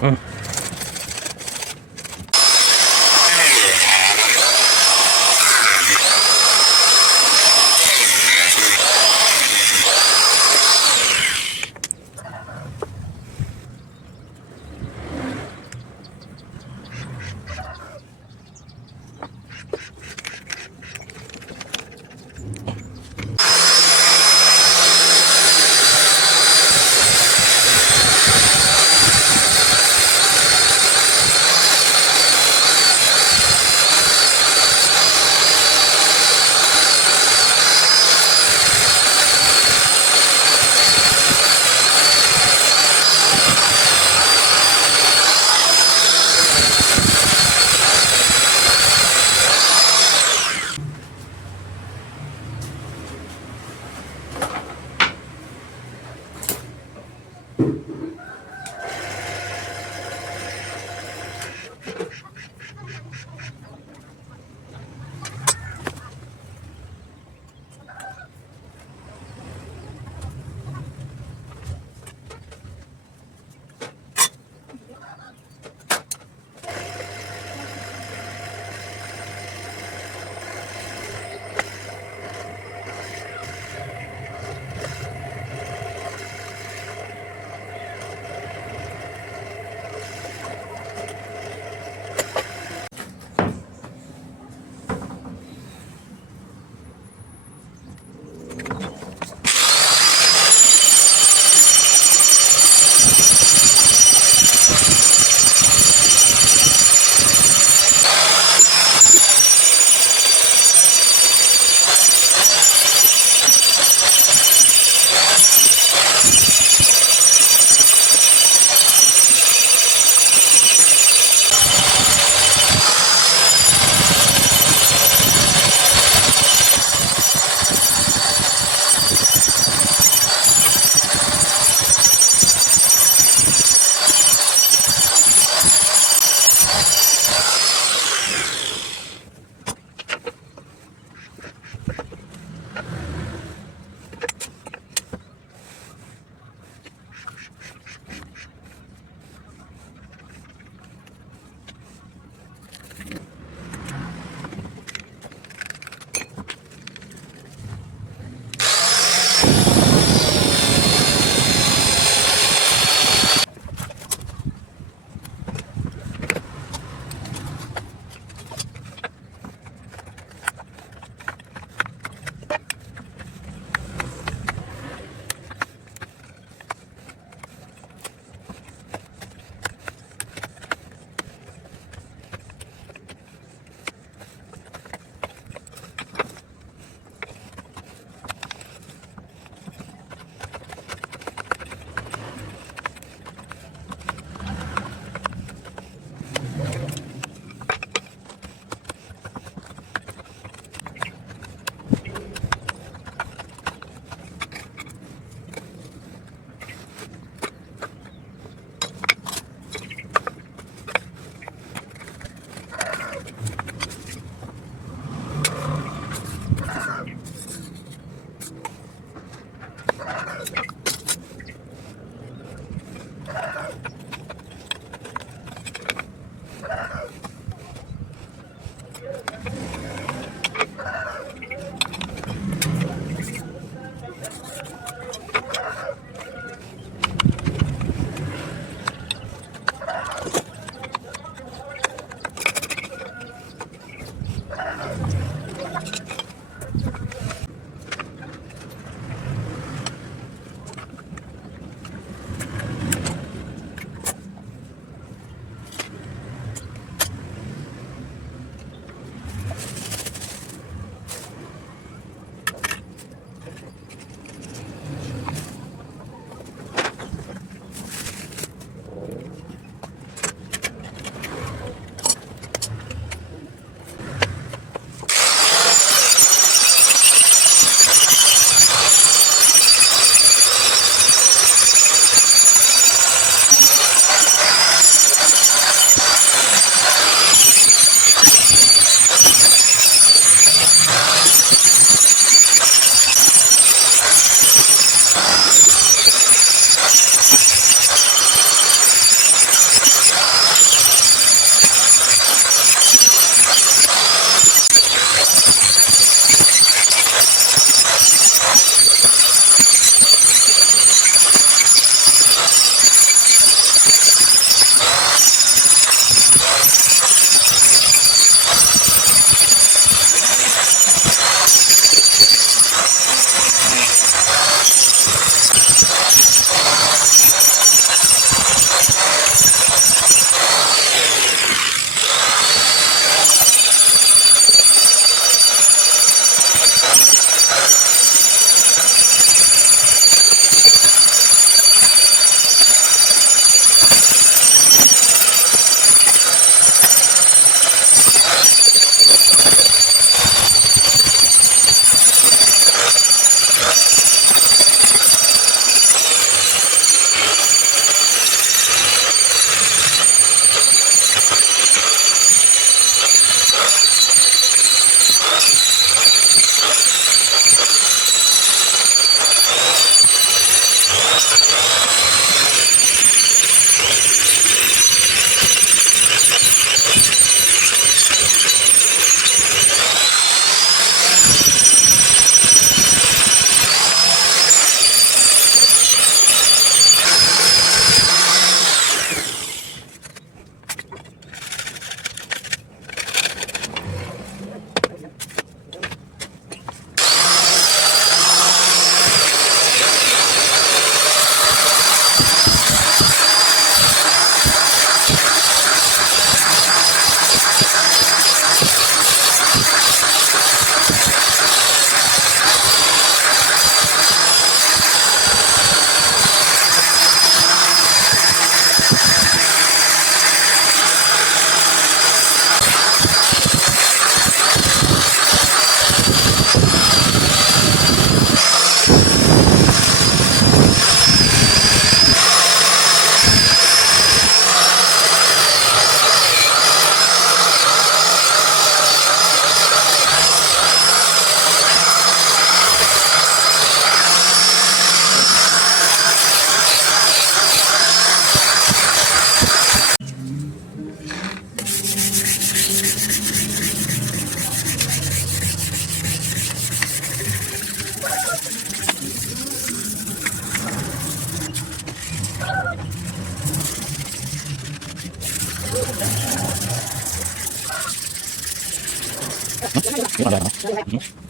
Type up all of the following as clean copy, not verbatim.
Hmm. Ini ada apa? Hmm.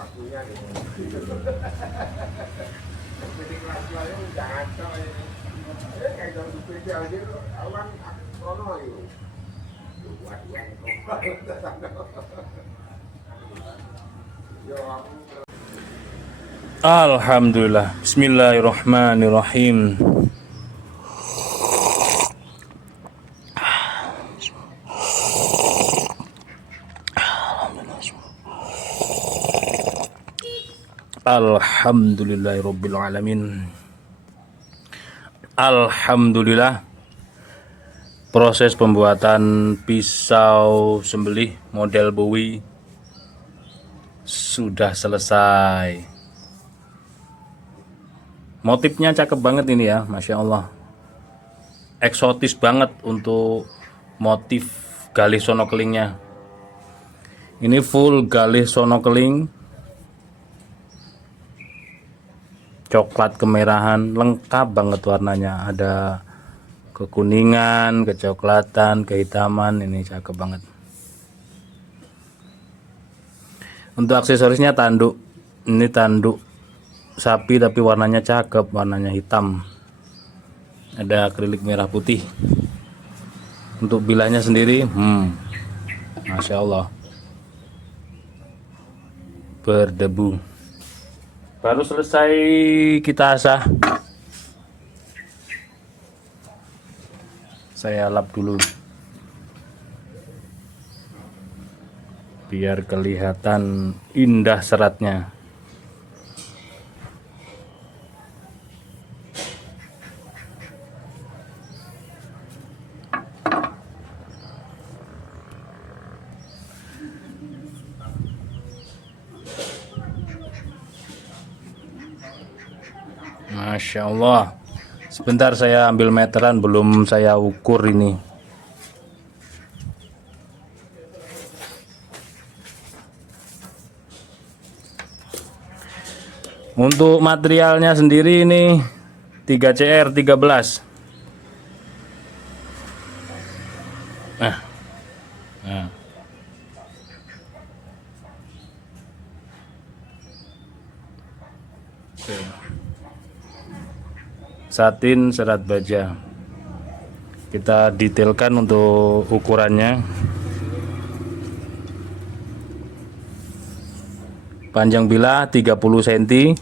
waktunya nih. Jadi kelas-kelasnya jangan cok ini. Kayak kalau spesial gitu, awan krono itu. Buat yang Alhamdulillah. Bismillahirrahmanirrahim. Alhamdulillahirabbil alamin. Alhamdulillah. Proses pembuatan pisau sembelih model Bowie sudah selesai. Motifnya cakep banget ini ya, Masya Allah. Eksotis banget untuk motif galih sonokelingnya. Ini full galih sonokeling, coklat kemerahan, lengkap banget warnanya. Ada kekuningan, kecoklatan, kehitaman, ini cakep banget. Untuk aksesorisnya tanduk, ini tanduk sapi tapi warnanya cakep, warnanya hitam. Ada akrilik merah putih. Untuk bilahnya sendiri, Masya Allah, berdebu. Baru selesai kita asah. Saya lap dulu biar kelihatan indah seratnya. Masya Allah. Sebentar saya ambil meteran, belum saya ukur ini. Untuk materialnya sendiri ini 3CR 13. Nah. Oke. Satin serat baja. Kita detailkan untuk ukurannya. Panjang bilah 30 cm,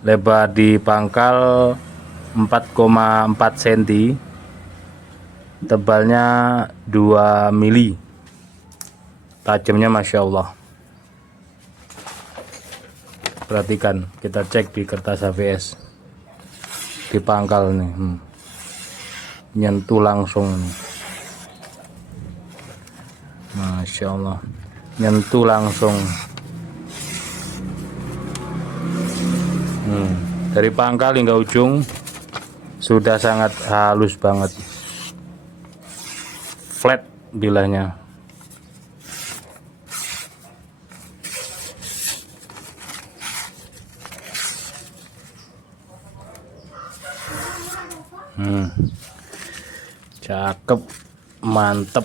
lebar di pangkal 4,4 cm, tebalnya 2 mili. Tajamnya Masya Allah. Perhatikan, kita cek di kertas HVS. Di pangkal nih, nyentuh langsung nih. Masya Allah, nyentuh langsung. Dari pangkal hingga ujung sudah sangat halus banget, flat bilahnya. Cakep, mantep.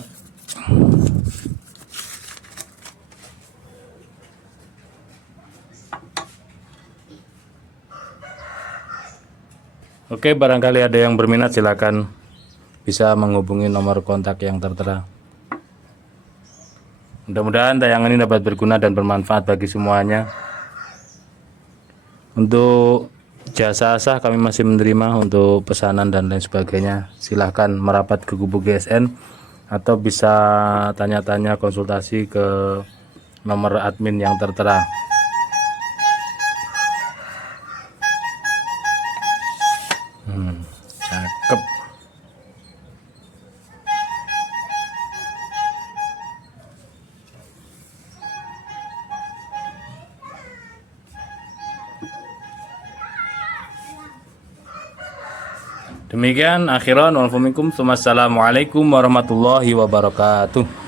Oke, barangkali ada yang berminat silakan bisa menghubungi nomor kontak yang tertera. Mudah-mudahan tayangan ini dapat berguna dan bermanfaat bagi semuanya. Untuk jasa asah kami masih menerima untuk pesanan dan lain sebagainya. Silahkan merapat ke Gubuk GSN atau bisa tanya-tanya konsultasi ke nomor admin yang tertera. Cakep. Demikian akhiran, wassalamualaikum warahmatullahi wabarakatuh.